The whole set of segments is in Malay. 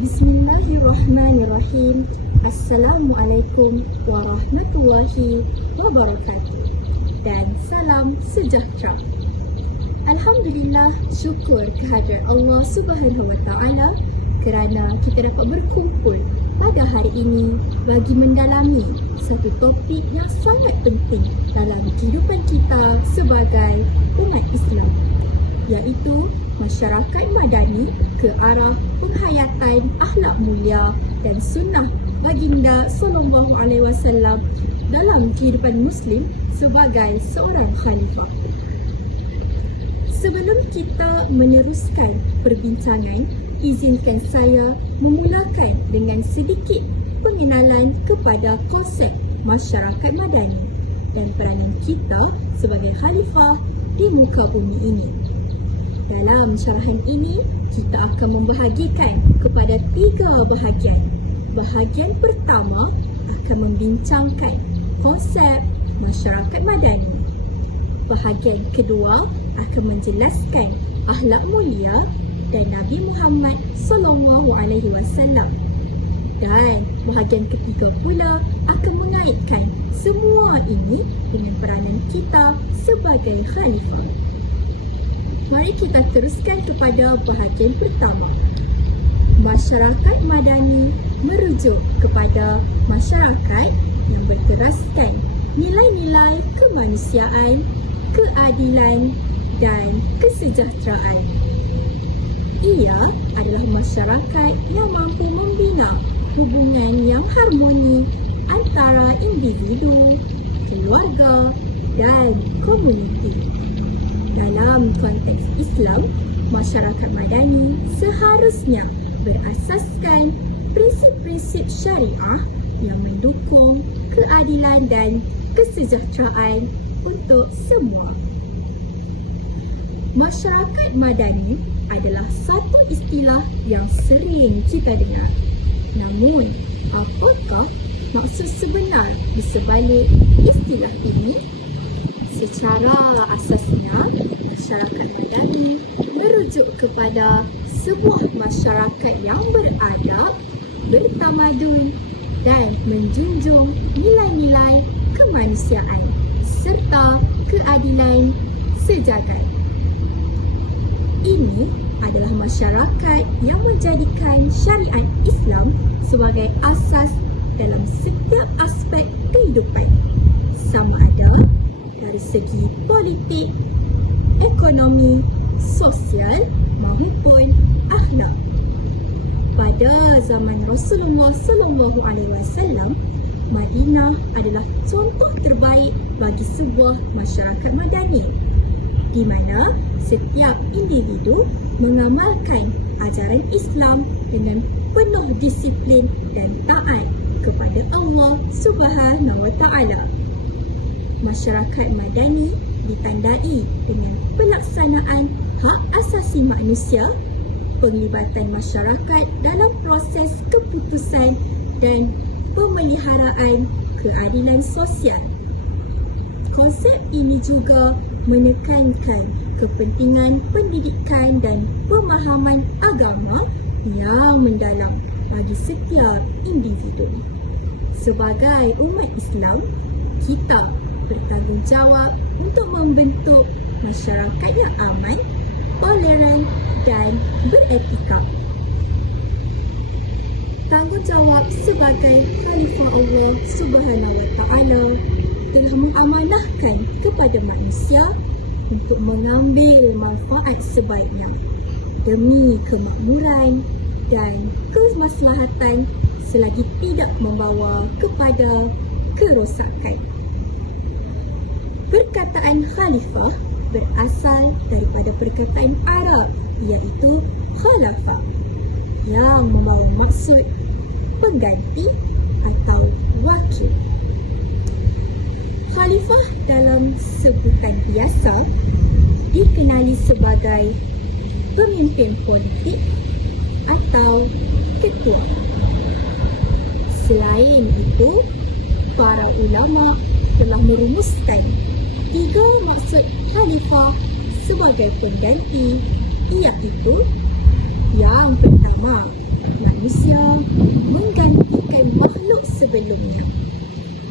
Bismillahirrahmanirrahim. Assalamualaikum warahmatullahi wabarakatuh. Dan salam sejahtera. Alhamdulillah, syukur kehadrat Allah Subhanahu Wa Taala kerana kita dapat berkumpul pada hari ini bagi mendalami satu topik yang sangat penting dalam kehidupan kita sebagai umat Islam, iaitu masyarakat madani ke arah penghayatan akhlak mulia dan sunnah baginda sallallahu alaihi wasallam dalam kehidupan muslim sebagai seorang khalifah. Sebelum kita meneruskan perbincangan, izinkan saya memulakan dengan sedikit pengenalan kepada konsep masyarakat madani dan peranan kita sebagai khalifah di muka bumi ini. Dalam syarahan ini, kita akan membahagikan kepada 3 bahagian. Bahagian pertama akan membincangkan konsep masyarakat madani. Bahagian kedua akan menjelaskan akhlak mulia dan Nabi Muhammad sallallahu alaihi wasallam. Dan bahagian ketiga pula akan mengaitkan semua ini dengan peranan kita sebagai khalifah. Mari kita teruskan kepada bahagian pertama. Masyarakat madani merujuk kepada masyarakat yang berteraskan nilai-nilai kemanusiaan, keadilan dan kesejahteraan. Ia adalah masyarakat yang mampu membina hubungan yang harmoni antara individu, keluarga dan komuniti. Dalam konteks Islam, masyarakat madani seharusnya berasaskan prinsip-prinsip syariah yang mendukung keadilan dan kesejahteraan untuk semua. Masyarakat madani adalah satu istilah yang sering kita dengar. Namun, apakah maksud sebenar di sebalik istilah ini? Secara asasnya, masyarakat madani merujuk kepada sebuah masyarakat yang beradab, bertamadun dan menjunjung nilai-nilai kemanusiaan serta keadilan sejagat. Ini adalah masyarakat yang menjadikan syariat Islam sebagai asas dalam setiap aspek kehidupan, sama ada dari segi politik, ekonomi, sosial maupun akhlak. Pada zaman Rasulullah sallallahu alaihi wasallam, Madinah adalah contoh terbaik bagi sebuah masyarakat madani di mana setiap individu mengamalkan ajaran Islam dengan penuh disiplin dan taat kepada Allah Subhanahu Wa Taala. Masyarakat madani ditandai dengan pelaksanaan hak asasi manusia, penglibatan masyarakat dalam proses keputusan dan pemeliharaan keadilan sosial. Konsep ini juga menekankan kepentingan pendidikan dan pemahaman agama yang mendalam bagi setiap individu. Sebagai umat Islam, kita bertanggungjawab untuk membentuk masyarakat yang aman, toleran dan beretika. Tanggungjawab bertanggungjawab sebagai Khalifah Allah Subhanahu wa Ta'ala telah mengamanahkan kepada manusia untuk mengambil manfaat sebaiknya demi kemakmuran dan kemaslahatan selagi tidak membawa kepada kerosakan. Perkataan khalifah berasal daripada perkataan Arab iaitu khalafa yang membawa maksud pengganti atau wakil. Khalifah dalam sebutan biasa dikenali sebagai pemimpin politik atau ketua. Selain itu, para ulama telah merumuskan 3 maksud khalifah sebagai pengganti, iaitu yang pertama, manusia menggantikan makhluk sebelumnya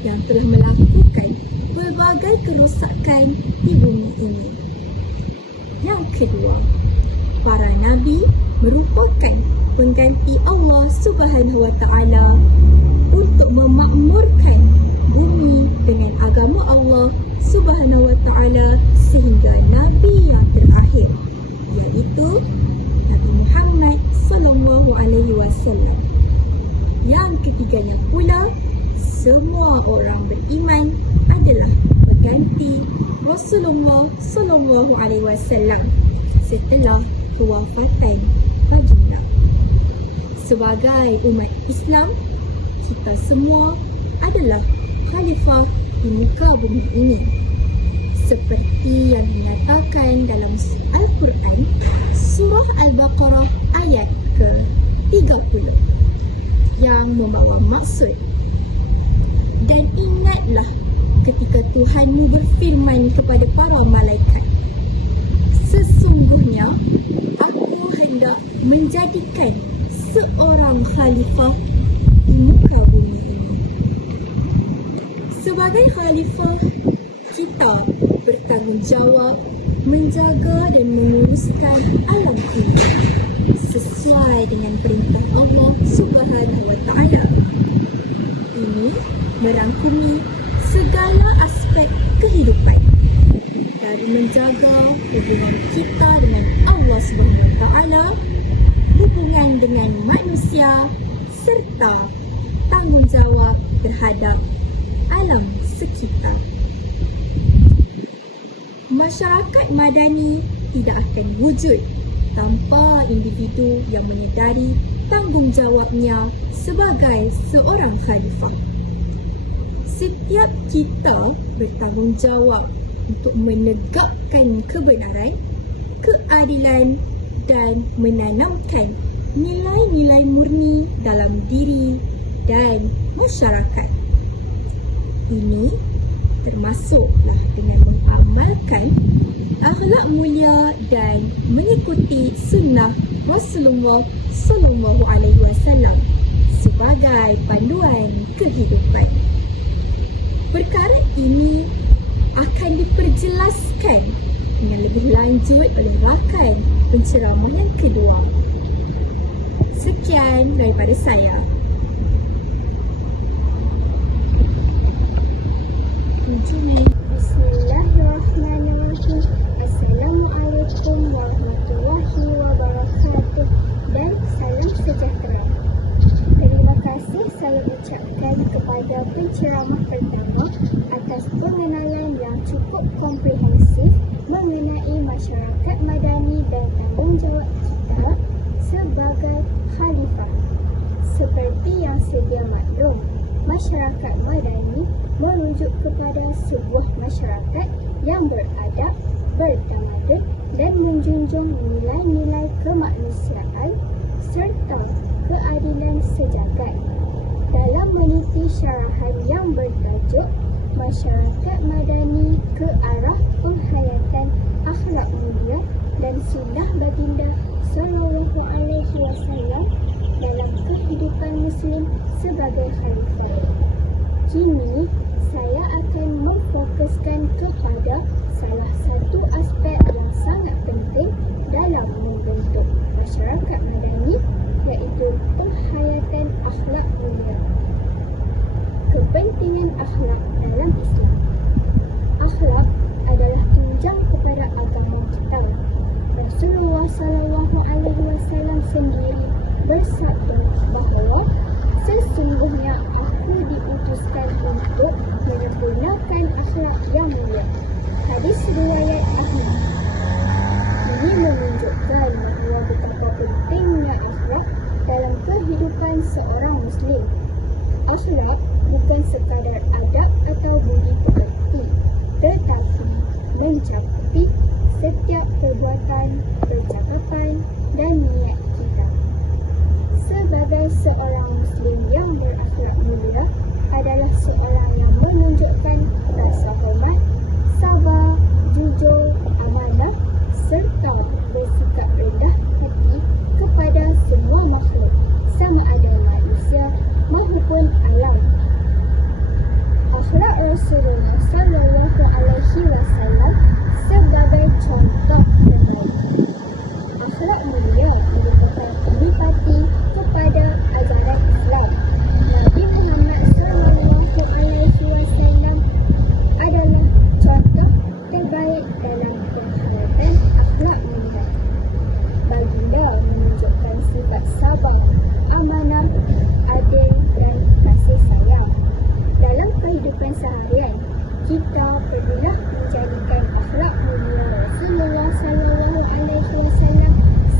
yang telah melakukan pelbagai kerosakan di bumi ini. Yang kedua, para nabi merupakan pengganti Allah Subhanahu wa Ta'ala untuk memakmurkan bumi dengan agama Allah Subhanahu wa Ta'ala sehingga nabi yang terakhir, iaitu Nabi Muhammad sallallahu alaihi wasallam. Yang ketiganya pula, semua orang beriman adalah pengganti Rasulullah sallallahu alaihi wasallam setelah kewafatan baginda. Sebagai umat Islam, kita semua adalah khalifah di muka bumi ini. Seperti yang dinyatakan dalam Al-Quran, surah Al-Baqarah ayat ke-30 yang membawa maksud, dan ingatlah ketika Tuhanmu berfirman kepada para malaikat, sesungguhnya aku hendak menjadikan seorang khalifah di muka bumi ini. Sebagai khalifah, kita bertanggungjawab menjaga dan menguruskan alam ini sesuai dengan perintah Allah Subhanahu wa Ta'ala. Ini merangkumi segala aspek kehidupan, dari menjaga hubungan kita dengan Allah Subhanahu wa Ta'ala, hubungan dengan manusia, serta tanggungjawab terhadap alam sekitar. Masyarakat madani tidak akan wujud tanpa individu yang menyedari tanggungjawabnya sebagai seorang khalifah. Setiap kita bertanggungjawab untuk menegakkan kebenaran, keadilan dan menanamkan nilai-nilai murni dalam diri dan masyarakat. Ini termasuklah dengan mengamalkan akhlak mulia dan mengikuti sunnah Rasulullah sallallahu alaihi wasallam sebagai panduan kehidupan. Perkara ini akan diperjelaskan dengan lebih lanjut oleh rakan penceramah yang kedua. Sekian daripada saya. Bismillahirrahmanirrahim. Assalamualaikum warahmatullahi wabarakatuh dan salam sejahtera. Terima kasih saya ucapkan kepada penceramah pertama atas pengenalan yang cukup komprehensif mengenai masyarakat madani dan tanggungjawab kita sebagai khalifah. Seperti yang sedia maklum, masyarakat madani merujuk kepada sebuah masyarakat yang beradab, bertamadun dan menjunjung nilai-nilai kemanusiaan serta keadilan sejagat. Dalam meniti syarahan yang bertajuk Masyarakat Madani ke arah penghayatan akhlak mulia dan sunnah baginda sallallahu alaihi wasallam dalam kehidupan muslim sebagai khalifah. Kini saya akan memfokuskan kepada salah satu aspek yang sangat penting dalam membentuk masyarakat madani, iaitu penghayatan akhlak SAW sendiri bersabda bahawa sesungguhnya aku diutuskan untuk menyempurnakan akhlak yang mulia. Hadis riwayat Ahmad. Ini menunjukkan bahawa betapa pentingnya akhlak dalam kehidupan seorang Muslim. Akhlak bukan sekadar adab atau budi pekerti, tetapi mencakupi setiap perbuatan, percakapan dan niat kita. Sebagai seorang Muslim yang berakhlak mulia adalah seorang yang menunjukkan rasa hormat, sabar, jujur, amanah serta bersikap rendah hati kepada semua makhluk, sama ada manusia maupun alam. Akhlak Rasulullah SAW sebagai contoh terbaik. Akhlak mulia merupakan adipati kepada ajaran Islam. Nabi Muhammad SAW adalah contoh terbaik dalam penghayatan akhlak mulia. Baginda menunjukkan sifat sabar, amanah, adil dan kasih sayang. Dalam kehidupan seharian, kita perlulah menjadikan akhlak mulia Rasulullah SAW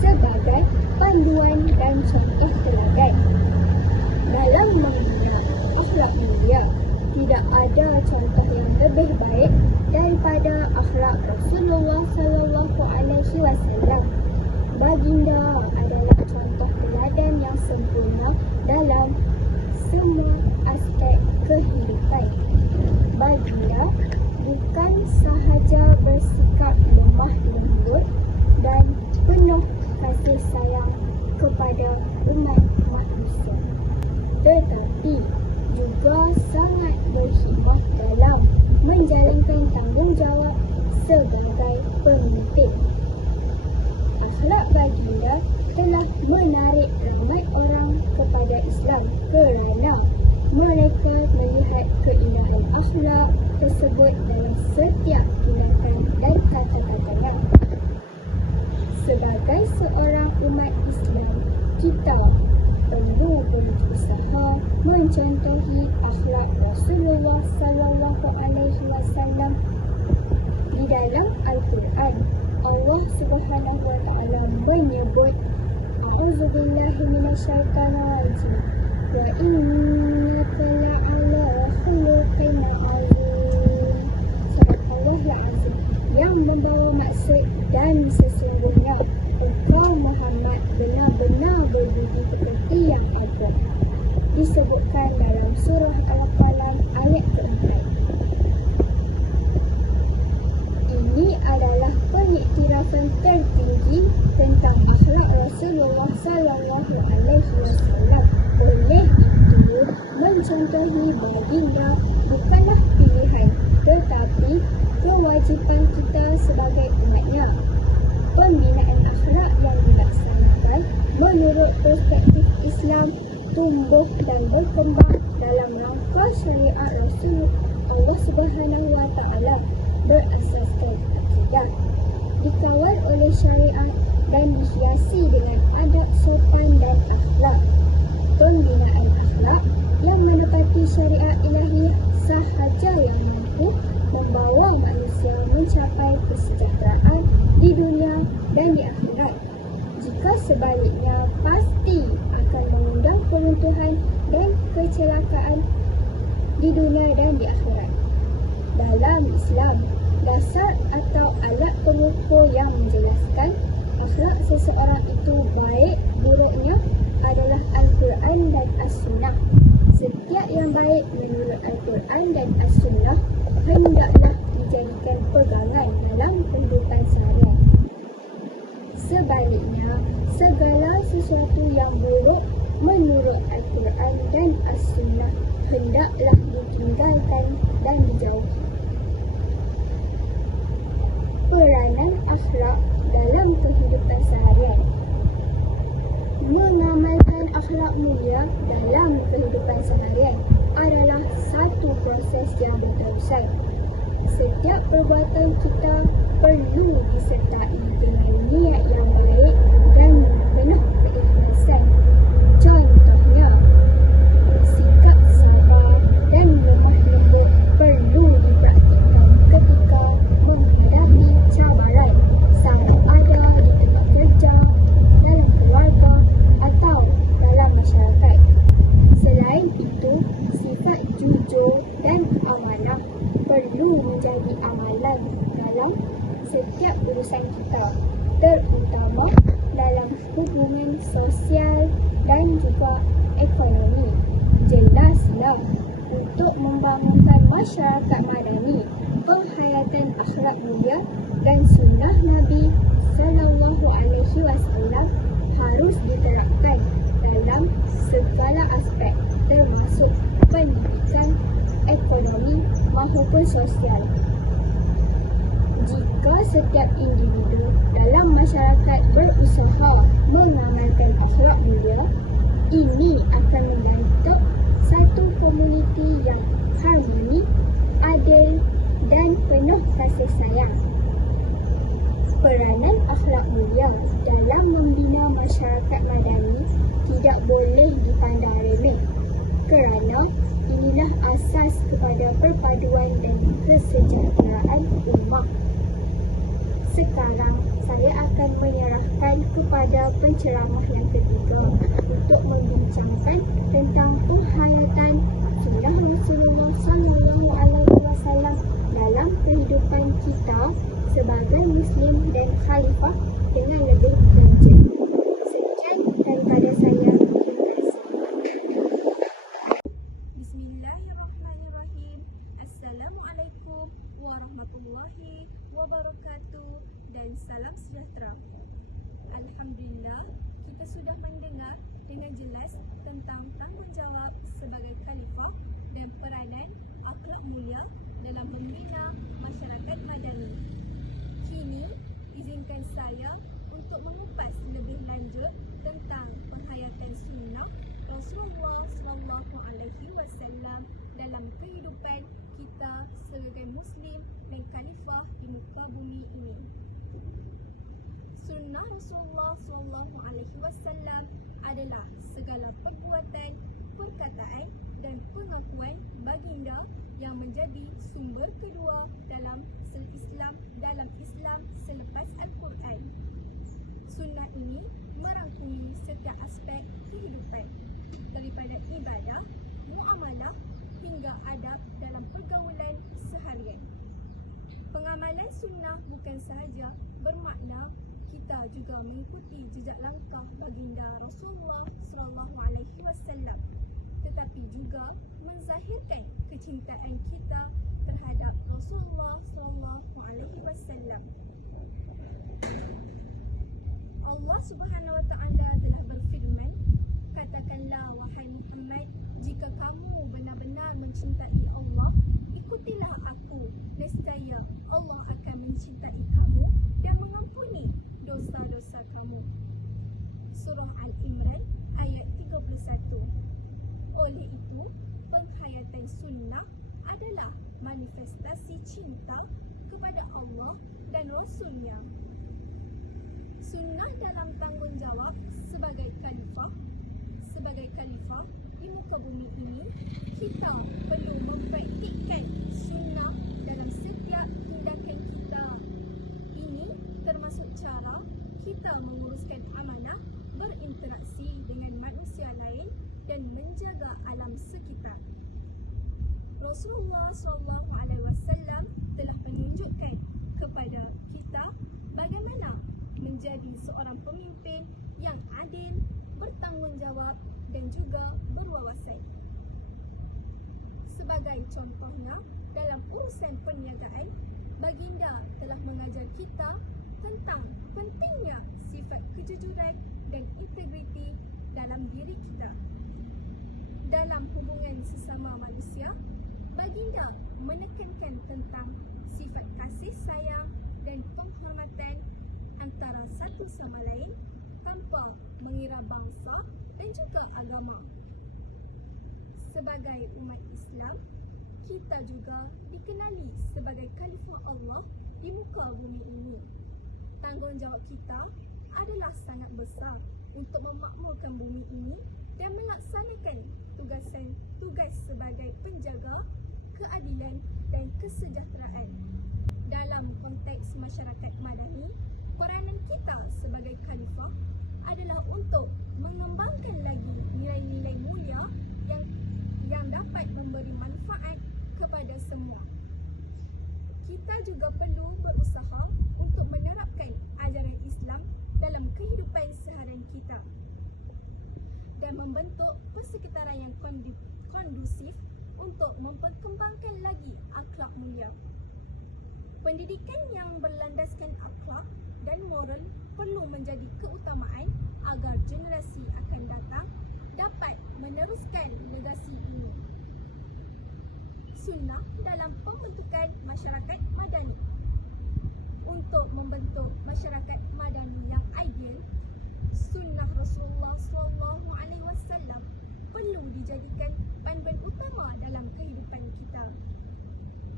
sebagai panduan dan contoh teladan. Dalam membina akhlak mulia, tidak ada contoh yang lebih baik daripada akhlak Rasulullah SAW. Baginda adalah contoh teladan yang sempurna dalam semua aspek kehidupan. Baginda bukan sahaja bersikap lemah lembut dan penuh kasih sayang kepada umat manusia, tetapi juga sangat berhikmah dalam menjalankan tanggungjawab sebagai pemimpin. Akhlak baginda telah menarik ramai orang kepada Islam kerana mereka melihat keindahan akhlak tersebut dalam setiap tindakan dan kata-katanya. Sebagai seorang umat Islam, kita perlu berusaha mencontohi akhlak Rasulullah SAW. Di dalam Al-Quran, Allah Subhanahu wa Ta'ala menyebut A'udzubillahi minasyaitonirrajim wa innaka la'ala khuluqin 'azim. Sadaqallahul 'azim, yang membawa maksud dan sesungguhnya engkau Muhammad benar-benar berbudi pekerti yang agung. Disebutkan dalam surah Al-Qalam ayat ke-4. Ini adalah pengiktirafan tertinggi tentang akhlak Rasulullah SAW. Oleh itu, mencontohi baginda bukanlah pilihan, tetapi kewajipan kita sebagai umatnya. Pembinaan akhlak yang dilaksanakan menurut perspektif Islam tumbuh dan berkembang dalam rangka syariat Rasulullah Subhanahu wa Ta'ala berasaskan akidah, dikawal oleh syariat dan dihiasi dengan adab sopan dan akhlak. Pembinaan akhlak yang menepati syariat ilahiyah sahaja yang mampu membawa manusia mencapai kesejahteraan di dunia dan di akhirat. Jika sebaliknya, pasti akan mengundang peruntuhan dan kecelakaan di dunia dan di akhirat. Dalam Islam, dasar atau alat pengukur yang menjelaskan akhlak seseorang itu baik buruknya adalah Al-Quran dan As-Sunnah. Setiap yang baik menurut Al-Quran dan As-Sunnah hendaklah dijadikan pegangan dalam kehidupan seharian. Sebaliknya, segala sesuatu yang buruk menurut Al-Quran dan As-Sunnah hendaklah ditinggalkan dan dijauhi. Peranan akhlak dalam kehidupan seharian. Mengamalkan akhlak mulia dalam kehidupan seharian adalah satu proses yang berterusan. Setiap perbuatan kita perlu disertai dengan niat yang baik sosial dan juga ekonomi. Jelaslah, untuk membangunkan masyarakat madani, penghayatan akhlak mulia dan sunnah Nabi Sallallahu Alaihi Wasallam harus diterapkan dalam segala aspek, termasuk pendidikan, ekonomi maupun sosial. Jika setiap individu dalam masyarakat berusaha mengamalkan akhlak mulia, ini akan membentuk satu komuniti yang harmoni, adil dan penuh kasih sayang. Peranan akhlak mulia dalam membina masyarakat madani tidak boleh dipandang remeh, kerana inilah asas kepada perpaduan dan kesejahteraan umat. Sekarang saya akan menyerahkan kepada penceramah yang ketiga untuk membincangkan tentang penghayatan sunnah Rasulullah Sallallahu Alaihi Wasallam dalam kehidupan kita sebagai Muslim dan Khalifah dengan lebih rinci. Sekian daripada saya. Terima kasih. Bismillahirrahmanirrahim. Assalamualaikum warahmatullahi wabarakatuh dan salam sejahtera. Alhamdulillah, kita sudah mendengar dengan jelas tentang tanggungjawab sebagai khalifah dan peranan akhlak mulia dalam membina masyarakat madani. Kini, izinkan saya untuk mengupas lebih lanjut tentang penghayatan sunnah Rasulullah Sallallahu Alaihi Wasallam dalam kehidupan kita sebagai Muslim dan Khalifah di muka bumi ini. Sunnah Rasulullah Sallallahu Alaihi Wasallam adalah segala perbuatan, perkataan dan pengakuan baginda yang menjadi sumber kedua dalam Islam selepas Al-Quran. Sunnah ini merangkumi setiap aspek kehidupan, daripada ibadah, muamalah hingga adab dalam pergaulan seharian. Pengamalan sunnah bukan sahaja bermakna kita juga mengikuti jejak langkah baginda Rasulullah sallallahu alaihi wasallam, tetapi juga menzahirkan kecintaan kita terhadap Rasulullah sallallahu alaihi wasallam. Allah Subhanahu wa taala telah berfirman, katakanlah wahai Muhammad, jika kamu benar-benar mencintai Allah, ikutilah aku, nescaya Allah akan mencintai kamu dan mengampuni dosa-dosa kamu. Surah Al-Imran ayat 31. Oleh itu, penghayatan sunnah adalah manifestasi cinta kepada Allah dan Rasulnya. Sunnah dalam tanggungjawab sebagai khalifah di muka bumi ini, kita perlu mempraktikkan sunnah dalam setiap tindakan kita. Ini termasuk cara kita menguruskan amanah, berinteraksi dengan manusia lain dan menjaga alam sekitar. Rasulullah SAW telah menunjukkan kepada kita bagaimana menjadi seorang pemimpin yang adil, bertanggungjawab dan juga berwawasan. Sebagai contohnya, dalam urusan perniagaan, baginda telah mengajar kita tentang pentingnya sifat kejujuran dan integriti dalam diri kita. Dalam hubungan sesama manusia, baginda menekankan tentang sifat kasih sayang dan penghormatan antara satu sama lain tanpa mengira bangsa dan juga agama. Sebagai umat Islam, kita juga dikenali sebagai khalifah Allah di muka bumi ini. Tanggungjawab kita adalah sangat besar untuk memakmurkan bumi ini dan melaksanakan tugas sebagai penjaga keadilan dan kesejahteraan. Dalam konteks masyarakat madani, peranan kita sebagai khalifah adalah untuk mengembangkan lagi nilai-nilai mulia yang dapat memberi manfaat kepada semua. Kita juga perlu berusaha untuk menerapkan ajaran Islam dalam kehidupan seharian kita dan membentuk persekitaran yang kondusif untuk memperkembangkan lagi akhlak mulia. Pendidikan yang berlandaskan akhlak dan moral perlu menjadi keutamaan agar generasi akan datang dapat meneruskan legasi ini. Sunnah dalam pembentukan masyarakat madani. Untuk membentuk masyarakat madani yang ideal, sunnah Rasulullah SAW perlu dijadikan panduan utama dalam kehidupan kita.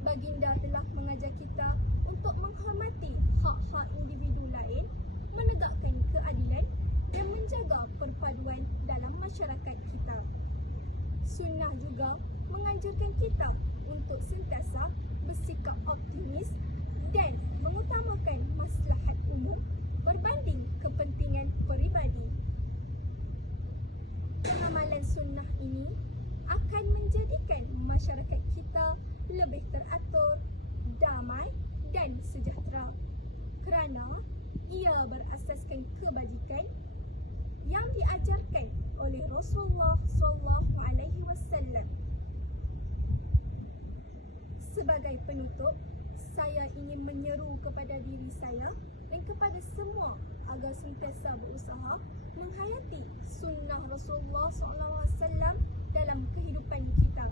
Baginda telah mengajar kita untuk menghormati hak-hak individu lain, menegakkan keadilan dan menjaga perpaduan dalam masyarakat kita. Sunnah juga mengajarkan kita untuk sentiasa bersikap optimis dan mengutamakan maslahat umum berbanding kepentingan peribadi. Amalan sunnah ini akan menjadikan masyarakat kita lebih teratur, damai dan sejahtera kerana ia berasaskan kebajikan yang diajarkan oleh Rasulullah SAW. Sebagai penutup, saya ingin menyeru kepada diri saya dan kepada semua agar sentiasa berusaha menghayati sunnah Rasulullah SAW dalam kehidupan kita.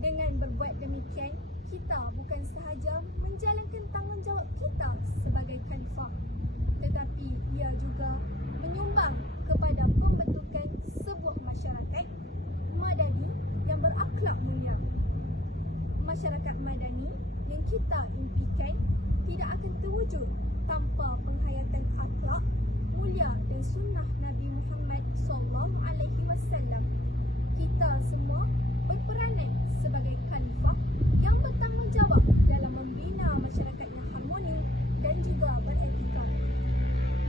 Dengan berbuat demikian, kita bukan sahaja menjalankan tanggungjawab kita sebagai khalifah, tetapi ia juga menyumbang kepada pembentukan sebuah masyarakat madani yang berakhlak mulia. Masyarakat madani yang kita impikan tidak akan terwujud tanpa penghayatan akhlak mulia dan sunnah Nabi Muhammad SAW. Kita semua berperanan sebagai khalifah yang bertanggungjawab dalam membina masyarakat yang harmoni dan juga beretika.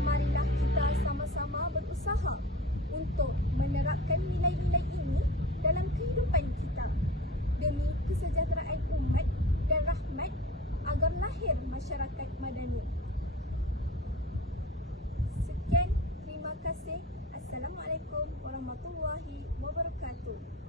Marilah kita sama-sama berusaha untuk menerapkan nilai-nilai ini dalam kehidupan kita demi kesejahteraan umat dan rahmat agar lahir masyarakat madani. Sekian, terima kasih. Assalamualaikum warahmatullahi wabarakatuh.